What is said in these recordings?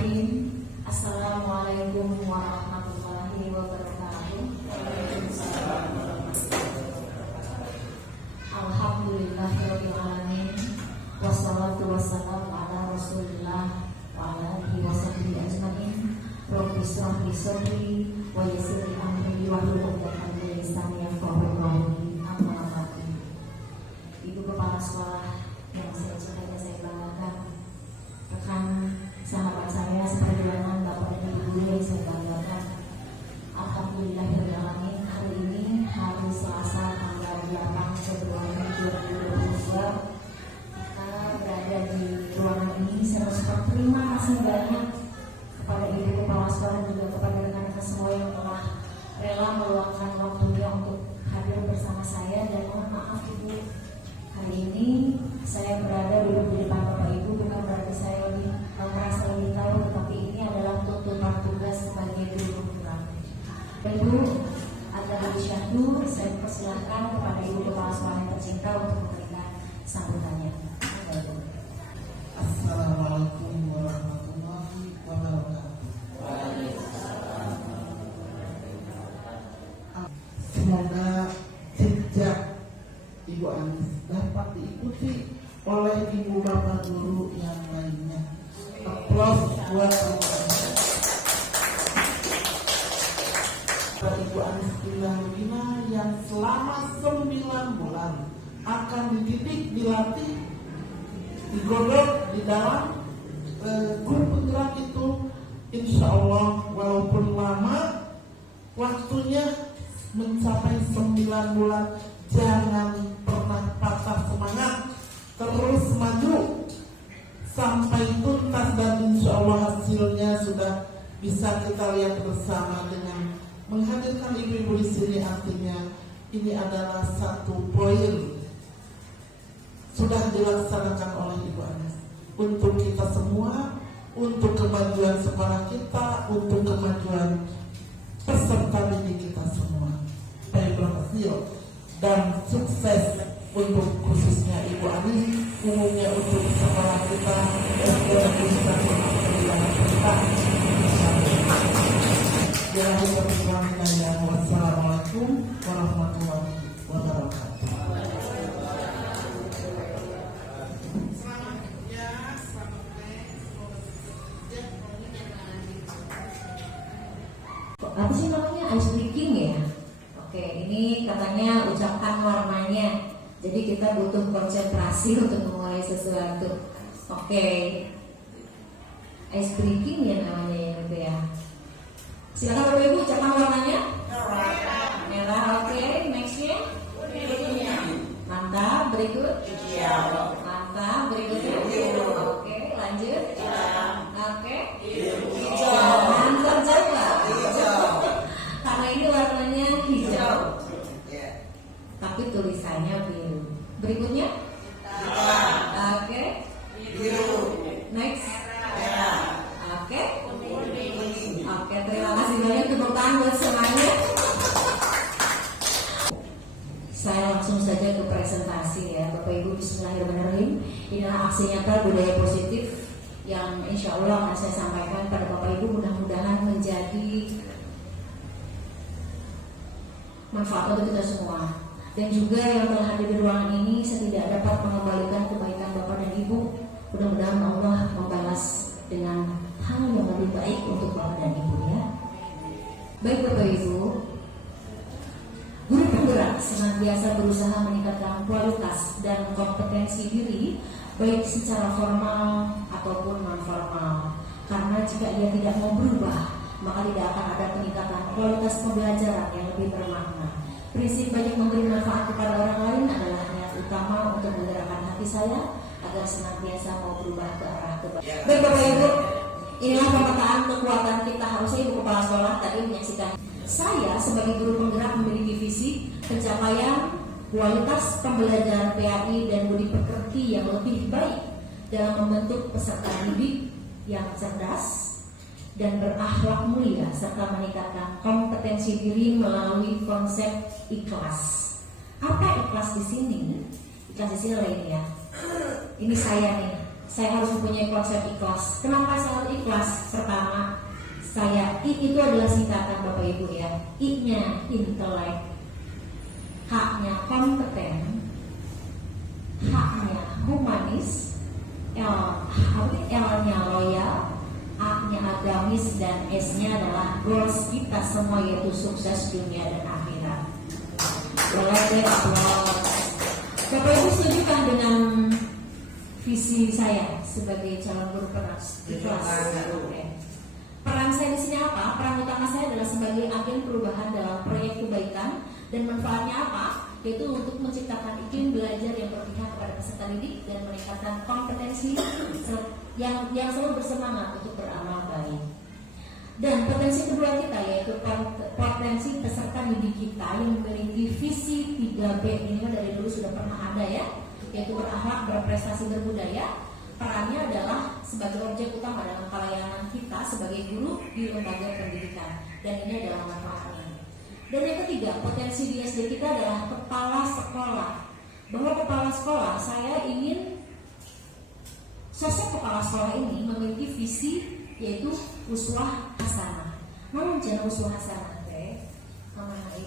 Bismillahirrahmanirrahim. Assalamualaikum warahmatullahi wabarakatuh. Alhamdulillahirabbil alamin. Wassalatu wassalamu ala Rasulillah wa ala alihi wasahbihi ajmain. Rabbi shrah li sadri wa yassir li amri wahlul 'uqdatam min lisani yafqahu qawli. Amma ba'du. Ibu kepala sekolah yang saya cintai dan saya banggakan, rekan sahabat saya seperjuangan, Bapak dan Ibu yang saya banggakan. Alhamdulillahirrahmanirrahim. Hari ini hari Selasa tanggal 8 Februari 2022, kita berada di ruangan ini. Saya berterima kasih banyak kepada Ibu Kepala Sekolah dan juga kepada rekan-rekan semua yang telah rela meluangkan waktunya untuk hadir bersama saya. Dan mohon maaf Ibu, hari ini saya berada duduk di depan Bapak Ibu bukan berarti saya merasa lebih tahu, tetapi ini adalah tuntutan tugas sebagai guru penggerak. Ibu Adha Syahdu, saya persilahkan kepada Ibu Kepala Sekolah yang tercinta untuk memberikan sambutannya. Assalamualaikum warahmatullahi wabarakatuh. Semoga jejak Ibu Anis dapat diikuti oleh ibu bapak guru yang lainnya. Aplaus buat Ibu Anis. Ibu Anis Lina yang selama 9 bulan akan dididik, dilatih, digodok di dalam guru penggerak itu. Insya Allah walaupun lama waktunya mencapai 9 bulan, jangan pernah patah semangat, terus maju sampai tuntas, dan insya Allah hasilnya sudah bisa kita lihat bersama dengan menghadirkan ibu-ibu di sini. Artinya ini adalah satu poin sudah dilaksanakan oleh Ibu Anis untuk kita semua, untuk kemajuan sekolah kita, untuk kemajuan peserta didik kita semua. Baik, berhasil dan sukses untuk khususnya Ibu Anis, umumnya untuk sekolah kita dan kita. Wassalamualaikum warahmatullahi wabarakatuh. Apa sih namanya? Ice breaking ya? Oke, ini katanya ucapkan warnanya. Jadi kita butuh konsentrasi untuk memulai sesuatu. Oke, ice breaking ya namanya ya, gitu ya. Silakan Bapak Ibu ucapkan warnanya. Merah. Oke, nextnya. Mantap. Berikut. Mantap. Berikutnya. Oke, lanjut. Oke. Jangan terjebak. Karena ini warnanya hijau, tapi tulisannya biru. Berikutnya. Oke. Next. Oke. Oke, terima kasih banyak, tepuk tangan buat semuanya. Saya langsung saja ke presentasi ya, Bapak Ibu. Bismillahirrahmanirrahim. Inilah aksi nyata budaya positif yang insya Allah akan saya sampaikan pada Bapak Ibu. Mudah-mudahan menjadi manfaat untuk kita semua. Dan juga yang telah hadir di ruangan ini, saya tidak dapat mengembalikan kebaikan Bapak dan Ibu. Mudah-mudahan Allah membalas dengan hal yang lebih baik untuk Bapak dan Ibu ya. Baik Bapak Ibu, guru penggerak senantiasa berusaha meningkatkan kualitas dan kompetensi diri, baik secara formal ataupun non formal. Karena jika ia tidak mau berubah, maka tidak akan ada peningkatan kualitas pembelajaran yang lebih bermakna. Prinsip banyak memberi manfaat kepada orang lain adalah niat utama untuk menggerakkan hati saya agar senantiasa mau berubah ke arah kebaikan. Baik Bapak Ibu, inilah pemetaan kekuatan kita. Harusnya Ibu Kepala Sekolah tadi menyaksikan. Saya sebagai guru penggerak memiliki visi pencapaian kualitas pembelajaran PAI dan budi pekerti yang lebih baik dalam membentuk peserta didik yang cerdas dan berakhlak mulia, serta meningkatkan kompetensi diri melalui konsep ikhlas. Apa ikhlas di sini? Ikhlas di sini lain ya. Ini saya nih. saya harus mempunyai konsep ikhlas. Kenapa saya harus ikhlas? Pertama, itu adalah singkatan Bapak Ibu ya. I-nya intelek, H-nya kompeten, H-nya humanis, L-nya loyal, A-nya agamis, dan S-nya adalah goals kita semua, yaitu sukses dunia dan akhirat. Boleh applause. Bapak Ibu setuju kan dengan visi saya sebagai calon guru kelas? Peran saya di sini apa? Peran utama saya adalah sebagai agen perubahan dalam proyek kebaikan, dan manfaatnya apa? Yaitu untuk menciptakan iklim belajar yang berpihak kepada peserta didik dan meningkatkan kompetensi yang selalu bersemangat untuk beramal baik. Dan potensi kedua kita yaitu potensi peserta didik kita yang memiliki visi 3B ini dari dulu sudah pernah ada ya, yaitu berakhlak, berprestasi, berbudaya. Perannya adalah sebagai objek utama dalam pelayanan kita sebagai guru di lembaga pendidikan, dan ini adalah manfaatnya. Dan yang ketiga, potensi di SD kita adalah kepala sekolah. Bahwa kepala sekolah, saya ingin sosok kepala sekolah ini memiliki visi yaitu uswah hasanah. Namun jangan uswah hasanah,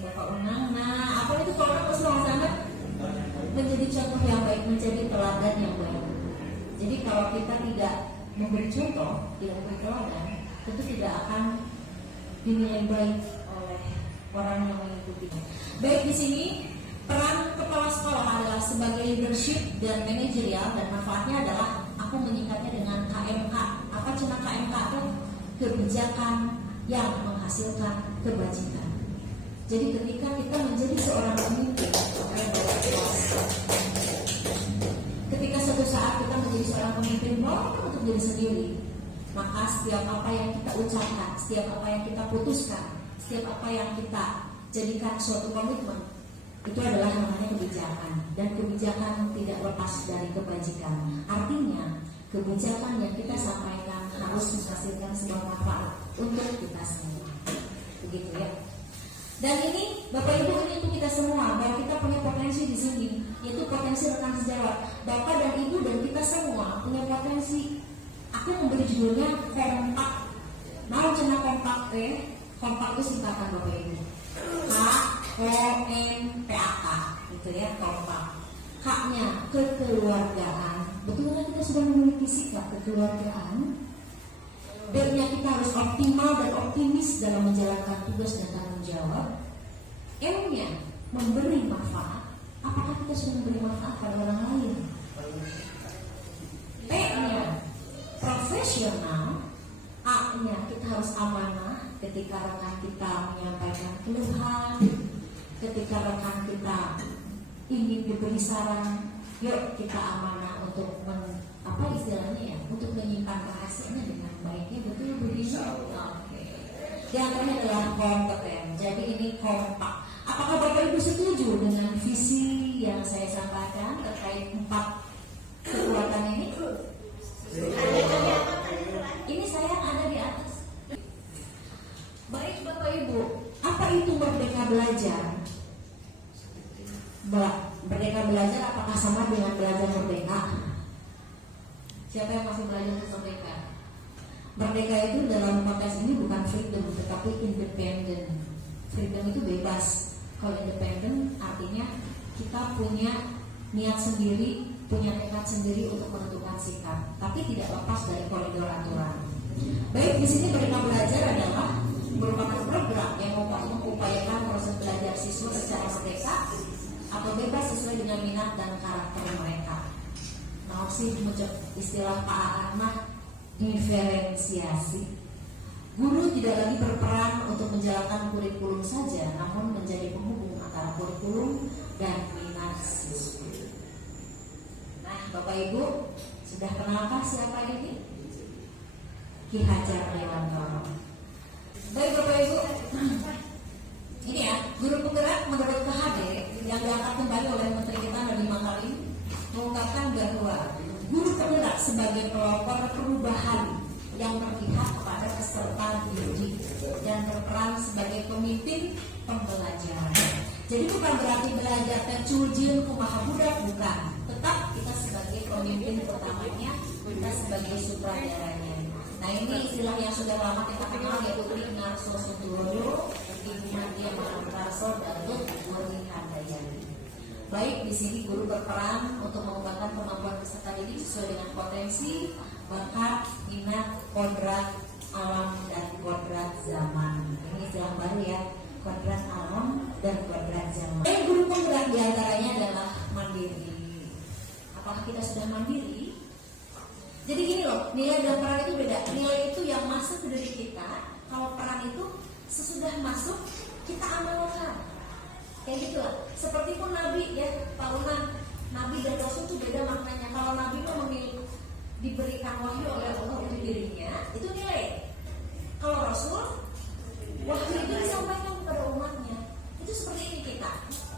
Bapak Unang. Nah, apa itu kalau uswah hasanah? Menjadi contoh yang baik, menjadi teladan yang baik. Jadi kalau kita tidak memberi contoh, tidak memberi teladan, tentu tidak akan dinilai baik oleh orang yang mengikuti. Baik, di sini peran kepala sekolah adalah sebagai leadership dan manajerial, dan manfaatnya adalah aku menyingkatnya dengan KMK. Apa cina KMK itu? Kebijakan yang menghasilkan kebajikan. Jadi ketika kita menjadi seorang pemimpin, ketika suatu saat kita menjadi seorang pemimpin mau untuk diri sendiri, maka setiap apa yang kita ucapkan, setiap apa yang kita putuskan, setiap apa yang kita jadikan suatu komitmen, itu adalah namanya kebijakan. Dan kebijakan tidak lepas dari kebajikan. Artinya kebijakan yang kita sampaikan harus menghasilkan sebuah manfaat untuk kita semua. Begitu ya. Dan ini Bapak Ibu, ini untuk kita semua, bahwa kita punya potensi di sini, yaitu potensi rekan sejawat. Bapak dan Ibu dan kita semua punya potensi. Aku memberi judulnya kompak. Mau cina kompak kompak itu singkatan Bapak Ibu. KOMPAK, gitu ya, kompak. K-nya kekeluargaan. Betulnya kita sudah memiliki sikap kekeluargaan. B-nya kita harus optimal dan optimis dalam menjalankan tugas dan tanggung jawab. M-nya memberi manfaat. Apakah kita sudah memberi manfaat pada orang lain? P-nya profesional. A-nya kita harus amanah ketika rekan kita menyampaikan keluhan, ketika rekan kita ingin diberi saran, yuk kita amanah untuk untuk menyimpan rahasianya dengan baiknya, betul begitu. Oke. Yang terakhir adalah kompeten. Jadi ini kompak. Apakah Bapak Ibu setuju dengan visi yang saya sampaikan terkait 4 kekuatan ini? Ini saya yang ada di atas. Baik Bapak Ibu, apa itu merdeka belajar? Merdeka belajar apakah sama dengan belajar merdeka? Siapa yang masih belajar untuk merdeka? Merdeka itu dalam konteks ini bukan freedom, tetapi independent. Freedom itu bebas. Kalau independent artinya kita punya niat sendiri, punya tekad sendiri untuk menentukan sikap, tapi tidak lepas dari koridor aturan. Baik, di sini Merdeka Belajar adalah merupakan program yang mengupayakan proses belajar siswa secara merdeka atau bebas sesuai dengan minat dan karakter mereka. Nah, istilah Pak Ahmad, diferensiasi. Guru tidak lagi berperan untuk menjalankan kurikulum saja, namun menjadi penghubung antara kurikulum dan minat siswa. Nah, Bapak Ibu, sudah kenalkah siapa ini? Ki Hajar Dewantoro. Baik Bapak Ibu, ini ya, guru penggerak menurut KHD yang diangkat kembali oleh Menteri kita Nadiem Makarim mengungkapkan bahwa guru penggerak sebagai pelopor perubahan yang berpihak kepada peserta didik dan berperan sebagai pemimpin pembelajaran. Jadi bukan berarti belajar tercujil kumaha budak, bukan, tetap kita sebagai pemimpin utamanya, kita sebagai sutradaranya. Nah ini istilah yang sudah lama kita kenal, yaitu Linarso Sundoyo, Ibu Nadia Mahartarso, dan Murni Handayani. Baik, di sini guru berperan untuk mengembangkan kemampuan peserta didik sesuai dengan potensi, bakat, minat, kodrat alam dan kodrat zaman. Ini istilah baru ya, kodrat alam dan kodrat zaman. Guru penggerak diantaranya adalah mandiri. Apakah kita sudah mandiri? Jadi gini loh, nilai dan peran itu beda. Nilai itu yang masuk ke diri kita. Kalau peran itu sesudah masuk kita amalkan. Kayak gitu lah. Seperti pun Nabi ya, Pak Unan, Nabi dan Rasul itu beda maknanya. Kalau Nabi itu diberikan wahyu oleh Allah untuk dirinya, itu nilai. Kalau Rasul, wahyu itu disampaikan kepada umatnya. Itu seperti ini kita.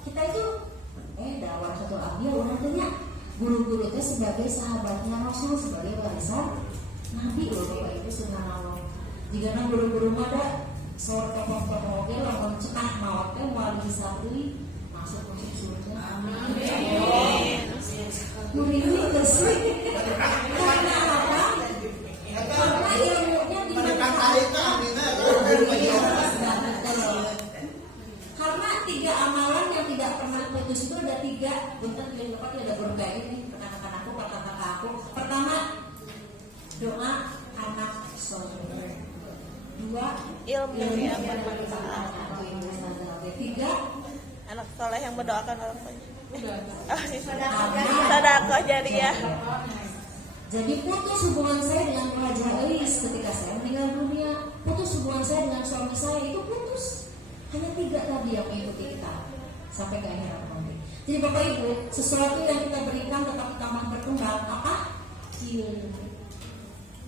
Kita itu dakwah satu abdi orangnya. Guru-guru itu sebagai sahabatnya Rasul, sebagai warisan Nabi loh Bapak Ibu subhanallah. Jika guru-guru ada sore tokoh-tokoh oke lawan cekah maut teh wali sabri masuk surga. Amin. Murid bersih. Karena apa? Karena ilmunya karena 3 amalan yang tidak pernah putus itu ada 3. Bentar pilih lepas ada berbagai ini rekan-rekan aku, kakak-kakak aku. Pertama, doa anak soleh. 2, ilmu yang bermanfaat. 3, anak soleh yang mendoakan orang tuanya. Sedekah jariah. Jadi putus hubungan saya dengan Raja Elis ketika saya meninggal dunia. Putus hubungan saya dengan suami saya itu putus. Hanya 3 tadi yang mengikuti kita sampai ke akhirat nanti. Jadi Bapak Ibu, sesuatu yang kita berikan tetap kita berkembang. Apa? Ilmu.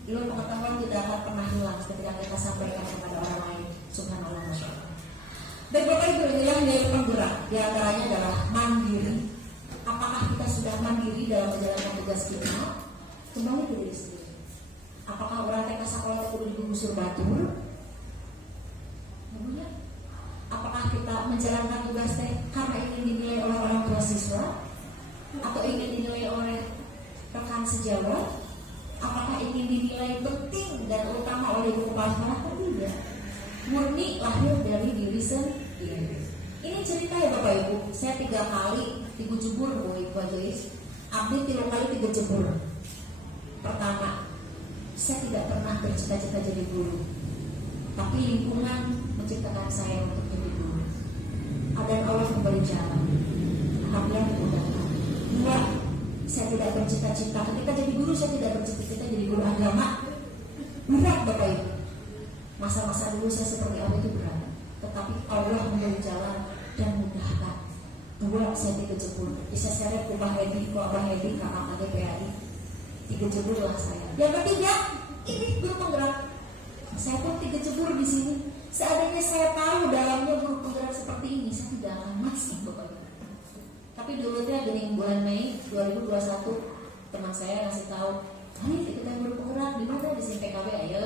Ilmu pengetahuan tidak akan pernah hilang ketika kita sampaikan kepada orang lain. Subhanallah, masya Allah. Dan Bapak Ibu, inilah nilai penggerak. Di antaranya adalah mandiri. Apakah kita sudah mandiri dalam menjalankan tugas kita? Kembali ke diri sendiri. Apakah orang TK sekolah itu digusur batur? Kemudian, apakah kita menjalankan tugas teh karena ingin dinilai oleh orang tua siswa, atau ingin dinilai oleh rekan sejawat? Apakah ingin dinilai penting dan utama oleh guru kepala sekolah? Tidak. Murni lahir dari diri sendiri. Ini cerita ya Bapak Ibu. Saya 3 kali digujubur Bu Ibu Joyce. Abdi 3 kali digujubur. Pertama, saya tidak pernah bercita-cita jadi guru, tapi lingkungan menciptakan saya untuk jadi guru. Dan Allah memberi jalan. Alhamdulillah dimudahkan. 2, saya tidak bercita-cita. Ketika jadi guru saya tidak bercita-cita jadi guru agama. Berat Bapak Ibu. Masa-masa dulu saya seperti apa itu berat. Tetapi Allah memberi jalan dan mudahkan. 2, saya digejebur. Bisa seret ke Abah Hedi, kakak PAI. Digejebur lah saya. Yang ketiga, ini guru penggerak. Saya pun digejebur di sini. Seandainya saya tahu dalamnya guru penggerak seperti ini, saya tidak akan masuk Bapak Ibu. Tapi dulu dia di bulan Mei 2021 teman saya ngasih tahu, "Ayo kita guru penggerak di mana di sini PKB, ayo.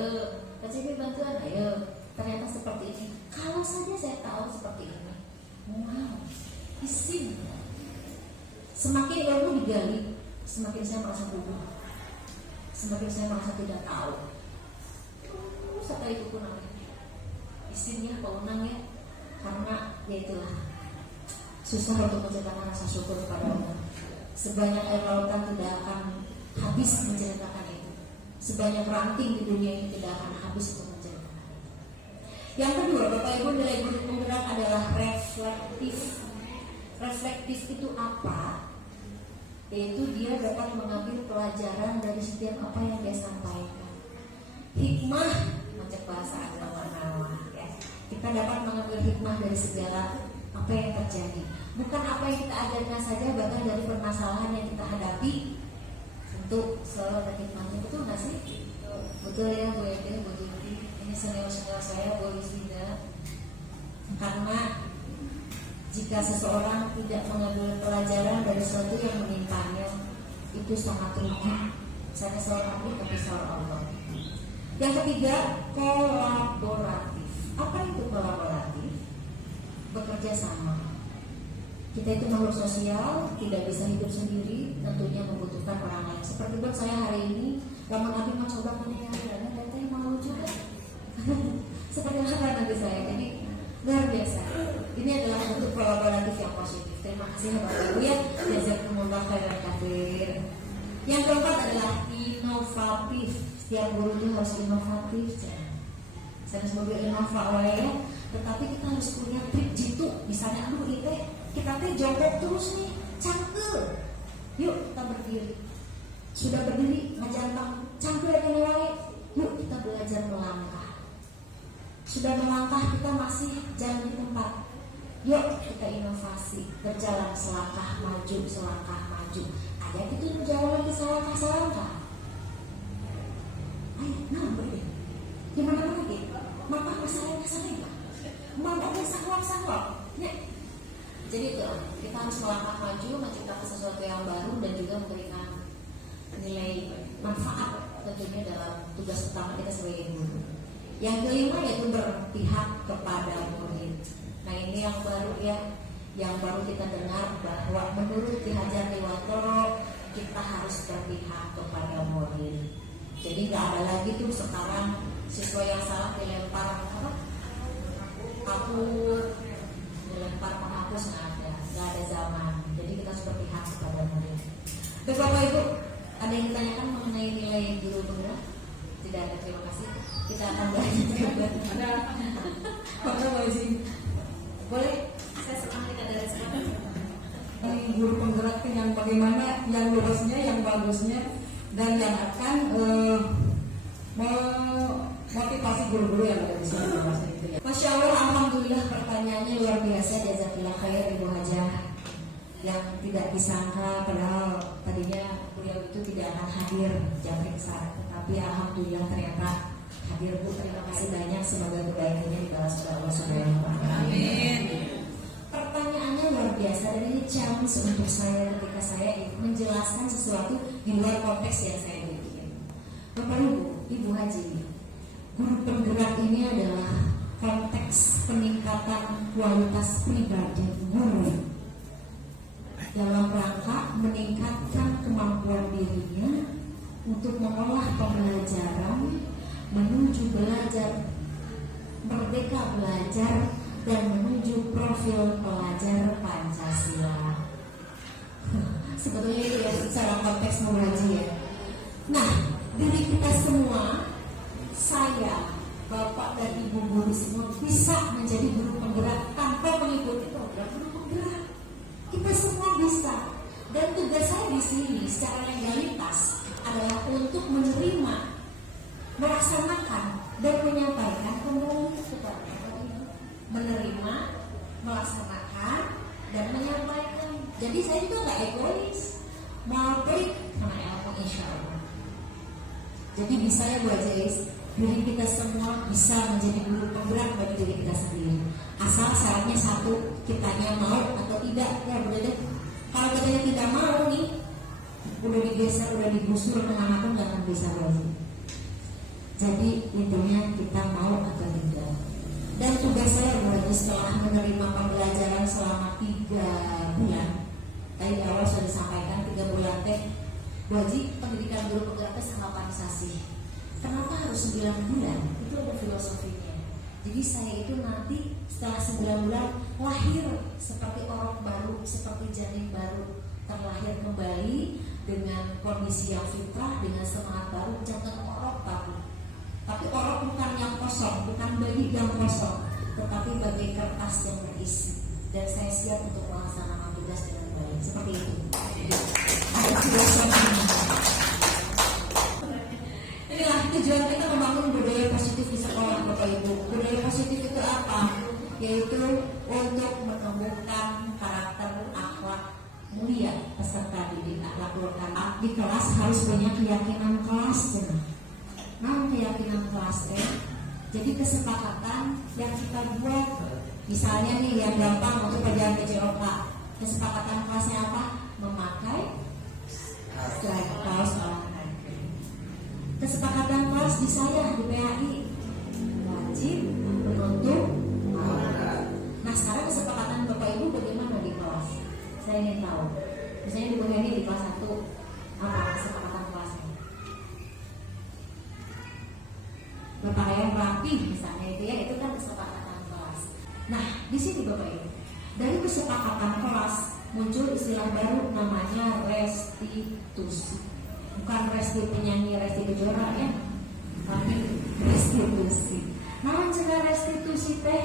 KCP bantuan, ayo." Ternyata seperti ini. Kalau saja saya tahu seperti ini, wow, isin. Semakin ilmu digali, semakin saya merasa bodoh. Semakin saya merasa tidak tahu. Setelah itu pun izinnya pemenang ya, karena ya itulah susah untuk menceritakan rasa syukur kepada Allah. Sebanyak air lautan tidak akan habis menceritakan itu. Sebanyak ranting di dunia ini tidak akan habis untuk menceritakan itu. Yang kedua, Bapak Ibu, nilai guru penggerak adalah reflektif. Reflektif itu apa? Yaitu dia dapat mengambil pelajaran dari setiap apa yang dia sampaikan. Hikmah, macam bahasa agama ya. Kita dapat mengambil hikmah dari segala apa yang terjadi. Bukan apa yang kita ajarkan saja, bahkan dari permasalahan yang kita hadapi untuk selalu ada hikmahnya. Betul nggak sih? Betul ya Bu Ede, Bu Juli. Ini senior-senior saya, Bu Lisida. Karena jika seseorang tidak mengambil pelajaran dari sesuatu yang menimpanya, itu sangat rugi. Saya seorang abdi tapi seorang Allah. Yang ketiga, kolaboratif. Apa itu kolaboratif? Bekerja sama. Kita itu makhluk sosial, tidak bisa hidup sendiri, tentunya membutuhkan orang lain. Seperti buat saya hari ini, lamun Abi mau coba meninggalkan, dan saya mau juga. Seperti apa nanti saya, jadi luar biasa. Ini adalah bentuk kolaboratif yang positif. Terima kasih Bapak Ibu ya, jazakumullah khairan katsir. Yang keempat adalah inovatif. Setiap guru itu harus inovatif. Saya sebagai inovator ya, tetapi kita harus punya trik jitu. Misalnya, aduh ini kita teh jongkok terus nih, cangkel. Yuk kita berdiri. Sudah berdiri, ngajantang, cangkel yang lain. Yuk kita belajar melangkah. Sudah melangkah kita masih jalan di tempat. Yuk kita inovasi, berjalan selangkah maju, selangkah maju. Ada itu berjalan lagi selangkah. Ayo, berdiri. Gimana lagi? Mama masalahnya nggak? Mama sahwak. Ya. Jadi itu kita harus melangkah maju, menciptakan sesuatu yang baru dan juga memberikan nilai manfaat tentunya dalam tugas utama kita sebagai guru. Yang kelima yaitu berpihak kepada murid. Nah ini yang baru ya, yang baru kita dengar bahwa menurut Ki Hajar Dewantoro kita harus berpihak kepada murid. Jadi nggak ada lagi tuh sekarang siswa yang salah dilempar kapur, dilempar penghapus, nggak ada zaman. Jadi kita harus berpihak kepada murid. Bapak Ibu, ada yang ditanyakan mengenai nilai guru penggerak? Tidak ada, terima kasih. Kita akan belajar. Ada. Bapak Wajib. Boleh? Saya senang kita dari sekarang. Ini guru penggerak yang bagaimana, yang lurusnya, yang bagusnya, dan yang akan memotivasi guru-guru yang ada di sini. Masya Allah, alhamdulillah pertanyaannya luar biasa. Jazakallah khair Ibu Hajah. Yang tidak disangka padahal tadinya beliau itu tidak akan hadir jam saat, tetapi alhamdulillah ternyata hadir Bu. Terima kasih banyak, semoga kebaikannya dibalas oleh Allah Subhanahu wa Ta'ala. Amin. Pertanyaannya luar biasa dan ini challenge untuk saya ketika saya menjelaskan sesuatu di luar konteks yang saya bikin. Bapak Ibu Haji, guru penggerak ini adalah konteks peningkatan kualitas pribadi guru dalam rangka meningkatkan kemampuan dirinya untuk mengolah pembelajaran menuju belajar merdeka belajar dan menuju profil pelajar Pancasila. Sebetulnya itu ya secara konteks mengaji ya. Nah, diri kita semua, saya, Bapak dan Ibu guru semua bisa menjadi guru penggerak tanpa mengikuti program guru penggerak. Kita semua bisa. Dan tugas saya di sini secara legalitas adalah untuk menerima, melaksanakan dan menyampaikan kembali kepada menerima, melaksanakan dan menyampaikan. Jadi saya juga nggak egois, mau pelit sama ilmu insya Allah. Jadi bisa ya Bu Ajais, diri kita semua bisa menjadi guru penggerak bagi diri kita sendiri. Asal syaratnya satu, kitanya mau atau tidak. Ya benar. Kalau kitanya tidak mau nih, udah digeser, udah digusur kemana-mana nggak akan bisa lagi. Jadi intinya kita mau atau tidak. Dan tugas saya berarti setelah menerima pembelajaran selama 3 bulan. Tadi di awal sudah disampaikan 3 bulan teh wajib pendidikan guru penggerak sangat organisasi. Kenapa harus 9 bulan? Itu ada filosofinya. Jadi saya itu nanti setelah 9 bulan lahir seperti orang baru, seperti janin baru, terlahir kembali dengan kondisi yang fitrah, dengan semangat baru, jangan orok tapi orok bukan yang kosong, bukan bayi yang kosong, tetapi bagai kertas yang berisi. Dan saya siap untuk melaksanakan tugas dengan baik. Seperti itu. Inilah tujuan kita membangun budaya positif di sekolah, Bapak Ibu. Budaya positif itu apa? Yaitu untuk menumbuhkan karakter akhlak mulia peserta didik, akhlak berkarakter. Di kelas harus punya keyakinan kelas, keyakinan kelas Jadi kesepakatan yang kita buat, misalnya nih yang gampang untuk pelajaran PJOK, kesepakatan kelasnya apa? Memakai kaos olahraga. Kesepakatan kelas di saya di PHI wajib menutup aurat. Nah sekarang kesepakatan Bapak Ibu bagaimana di kelas? Saya ingin tahu. Misalnya di Bu Heni di kelas 1 apa kesepakatan kelasnya? Berpakaian rapi misalnya itu kan kesepakatan kelas. Nah, di sini Bapak Ibu, dari kesepakatan kelas muncul istilah baru namanya restitusi. Bukan resti penyanyi Resti Kejora ya, tapi restitusi. Namun cenah restitusi teh,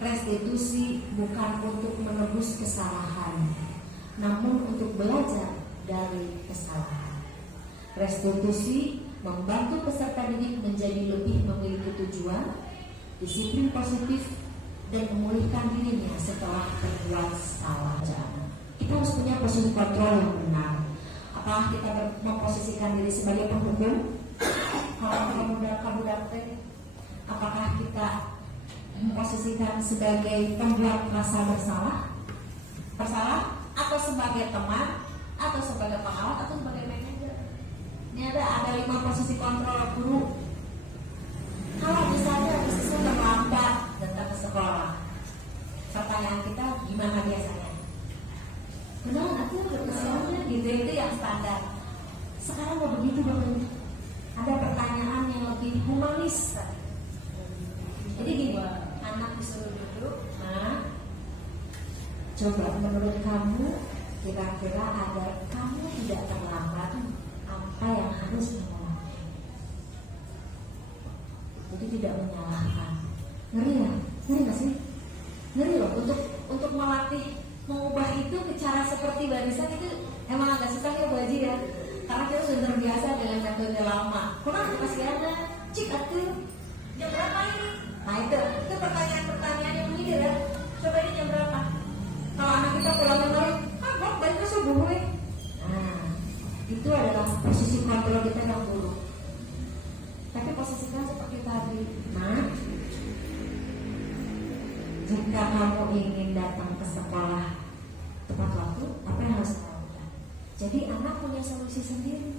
restitusi bukan untuk menebus kesalahan, namun untuk belajar dari kesalahan. Restitusi membantu peserta didik menjadi lebih memiliki tujuan, disiplin positif, dan memulihkan dirinya setelah berbuat salah. Kita harus punya posisi kontrol yang benar. Apakah kita memposisikan diri sebagai penghukum? Kalau budak teh, apakah kita memposisikan sebagai pembuat rasa bersalah, atau sebagai teman, atau sebagai pengawas, atau sebagai manajer? Ini ada 5 posisi kontrol guru. Kalau misalnya siswa terlambat datang ke sekolah, pertanyaan kita gimana biasanya? Benar, nanti kesannya gitu, itu yang standar. Sekarang nggak begitu dong. Ada pertanyaan yang lebih humanis. Jadi gini, anak disuruh duduk. Nah, coba menurut kamu kira-kira agar kamu tidak terlambat, apa yang harus kamu lakukan? Jadi tidak menyalahkan. Ngeri nggak sih? Ngeri loh untuk melatih mengubah itu ke cara seperti barisan itu emang agak susah ya Bu Haji ya, karena kita sudah terbiasa dengan metode lama. Kurang masih ada cik atuh jam berapa ini? Nah itu pertanyaan yang begini ya. Coba ini jam berapa? Kalau anak kita pulangnya balik, kok baliknya subuh gue. Nah itu adalah posisi kontrol kita yang buruk. Tapi posisikan seperti tadi. Nah, jika kamu ingin datang ke sekolah tepat waktu, apa yang harus kamu lakukan? Jadi anak punya solusi sendiri.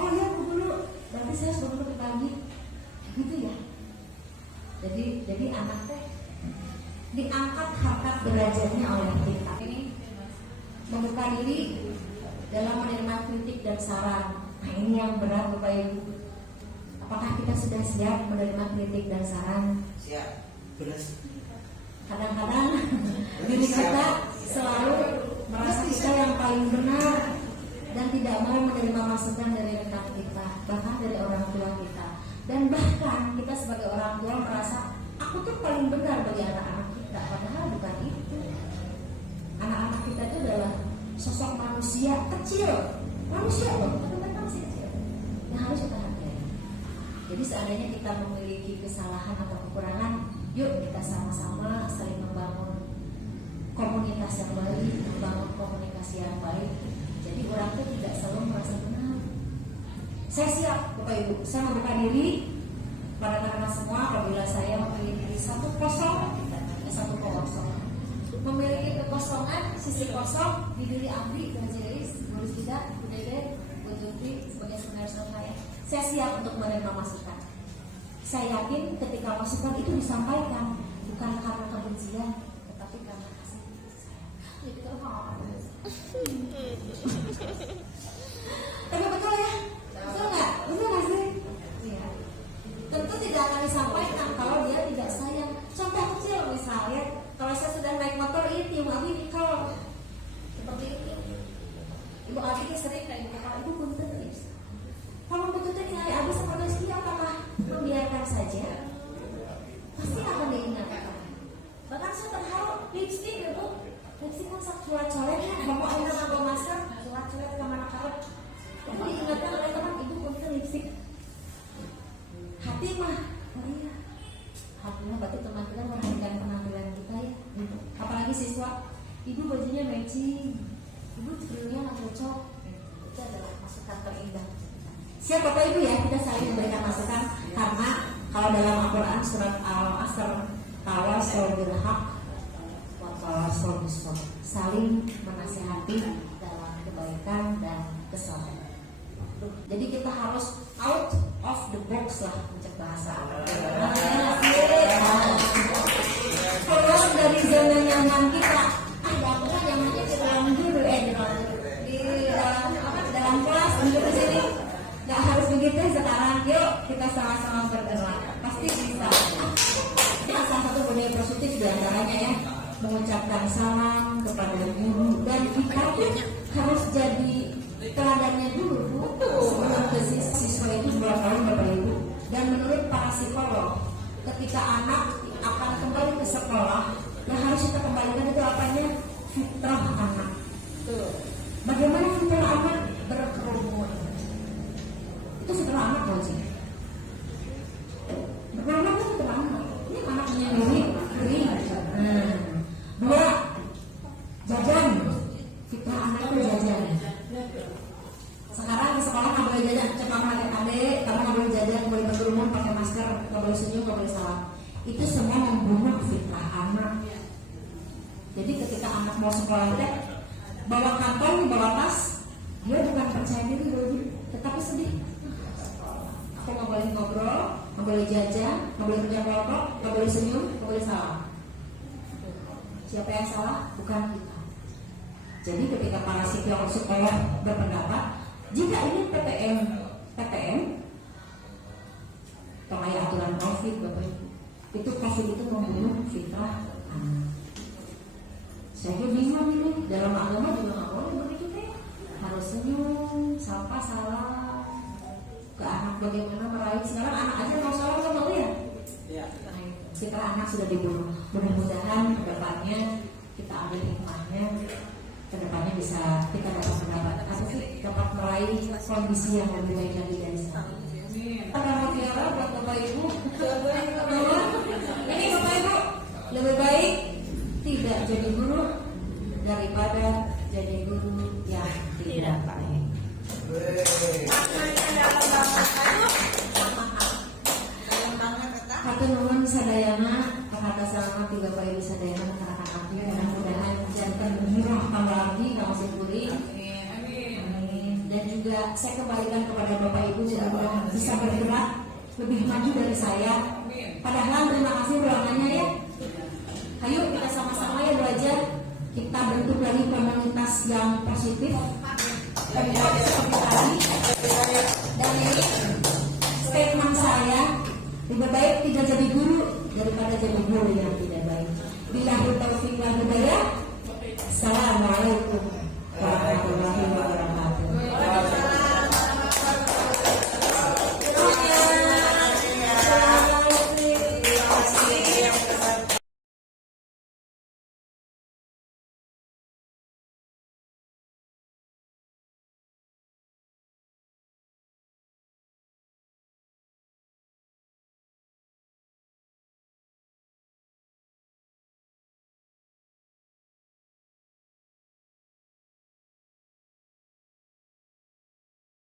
Oh ya, aku dulu, berarti saya harus bangun lebih pagi, gitu ya. Jadi anak teh diangkat harkat derajatnya oleh kita. Ini membuka diri dalam menerima kritik dan saran. Nah ini yang berat Bapak Ibu. Apakah kita sudah siap menerima kritik dan saran? Siap. Beres. Kadang-kadang diri kita selalu merasa kita yang paling benar dan tidak mau menerima masukan dari rekan kita, bahkan dari orang tua kita. Dan bahkan kita sebagai orang tua merasa aku tuh paling benar bagi anak-anak kita, padahal bukan itu. Anak-anak kita itu adalah sosok manusia kecil, manusia loh, tapi mereka masih kecil. Yang harus kita hargai. Jadi seandainya kita memiliki kesalahan atau kekurangan, yuk kita sama-sama saling membangun komunitas yang baik, membangun komunikasi yang baik. Jadi orang itu tidak selalu merasa benar. Saya siap Bapak Ibu, saya membuka diri pada anak-anak semua apabila saya memiliki memiliki kekosongan, sisi kosong di diri Abdi dan Jeris, Gurus Tidak, Bu Dede, Bu Tuti sebagai saudara saya. Saya siap untuk menerima masukan. Saya yakin ketika masukan itu disampaikan bukan karena kebencian, tetapi karena kasih sayang. Jadi tapi betul ya? Betul nggak? Betul nggak sih? Iya. Tentu tidak akan disampaikan kalau dia tidak sayang. Contoh kecil misalnya, kalau saya sudah naik motor ini, Ibu Abi nikah seperti itu. Ibu Abi ini sering kayak gitu. Ibu punten please. Kalau betul nilai Abi seperti itu, apakah membiarkan saja? Pasti akan diingatkan. Bahkan saya terharu lipstick ya Bu. Lipstick kan coret-coret ya. Bapak enak nganggo masker, coret-coret ke mana karet. Ibu diingatkan oleh teman, Ibu punten lipstick. Hati mah, oh iya. Hatinya berarti teman kita memperhatikan penampilan kita ya. Apalagi siswa, Ibu bajunya matching, Ibu trilnya nggak cocok. Itu adalah masukan terindah. Siap Bapak Ibu ya, kita saling memberikan masukan karena kalau dalam Al-Quran surat Al-Asr tawassaw bil haqq wa tawassaw bis sabr, saling menasihati dalam kebaikan dan kesabaran. Jadi kita harus out of the box lah mencek bahasa. Keluar dari zona nyaman kita. Ada aturan yang kita sama-sama bergerak, pasti bisa. Ini salah satu budaya positif diantaranya ya, mengucapkan salam kepada guru dan kita harus jadi teladannya dulu Bu. Sebelum ke siswa itu 2 tahun Bapak Ibu. Dan menurut para psikolog, ketika anak akan kembali ke sekolah, yang harus kita kembalikan itu apanya? Fitrah anak. Bagaimana fitrah anak? Berkerumun. Itu fitrah anak loh sih. Berkerumun itu fitrah anak. Ini anaknya ini kering. 2, jajan. Fitrah anak itu jajan. Sekarang di sekolah nggak boleh jajan, cekam adik-adik, kamu nggak boleh jajan, nggak boleh berkerumun, pakai masker, nggak boleh senyum, nggak boleh salam. Itu semua membunuh fitrah anak. Jadi ketika anak mau sekolah teh bawa kantong, bawa tas, dia bukan percaya diri loh, tetapi sedih. Aku nggak boleh ngobrol, nggak boleh jajan, nggak boleh kerja kelompok, nggak boleh senyum, nggak boleh salam. Siapa yang salah? Bukan kita. Jadi ketika para psikolog sekolah berpendapat, jika ini PTM atau kayak aturan COVID, Bapak Ibu, itu COVID itu membunuh fitrah anak. Saya bingung ini, dalam agama juga nggak boleh begitu deh. Harus senyum, sapa, salam ke anak, bagaimana meraih. Sekarang anak aja mau salam kan mau ya? Iya. Fitrah anak sudah dibunuh. Mudah-mudahan kedepannya kita ambil hikmahnya, kedepannya bisa kita dapat mendapat apa sih, dapat meraih kondisi yang lebih baik lagi dari sekarang. Ada mutiara buat Bapak Ibu. Ini Bapak Ibu, lebih baik tidak jadi guru daripada jadi guru yang tidak baik. Kata nuhun sadayana, kata salama tiga Bapak Ibu sadayana masyarakat abdi, mudah-mudahan jantan murah tambah lagi kamu sekuring. Dan juga saya kembalikan kepada Bapak Ibu mudah-mudahan bisa bergerak lebih maju dari saya. Padahal terima kasih ruangannya ya. Ayo kita sama-sama ya belajar. Kita bentuk lagi komunitas yang positif. Dan ini statement saya, lebih baik tidak jadi guru daripada jadi guru yang tidak baik. Bila taufik wal hidayah.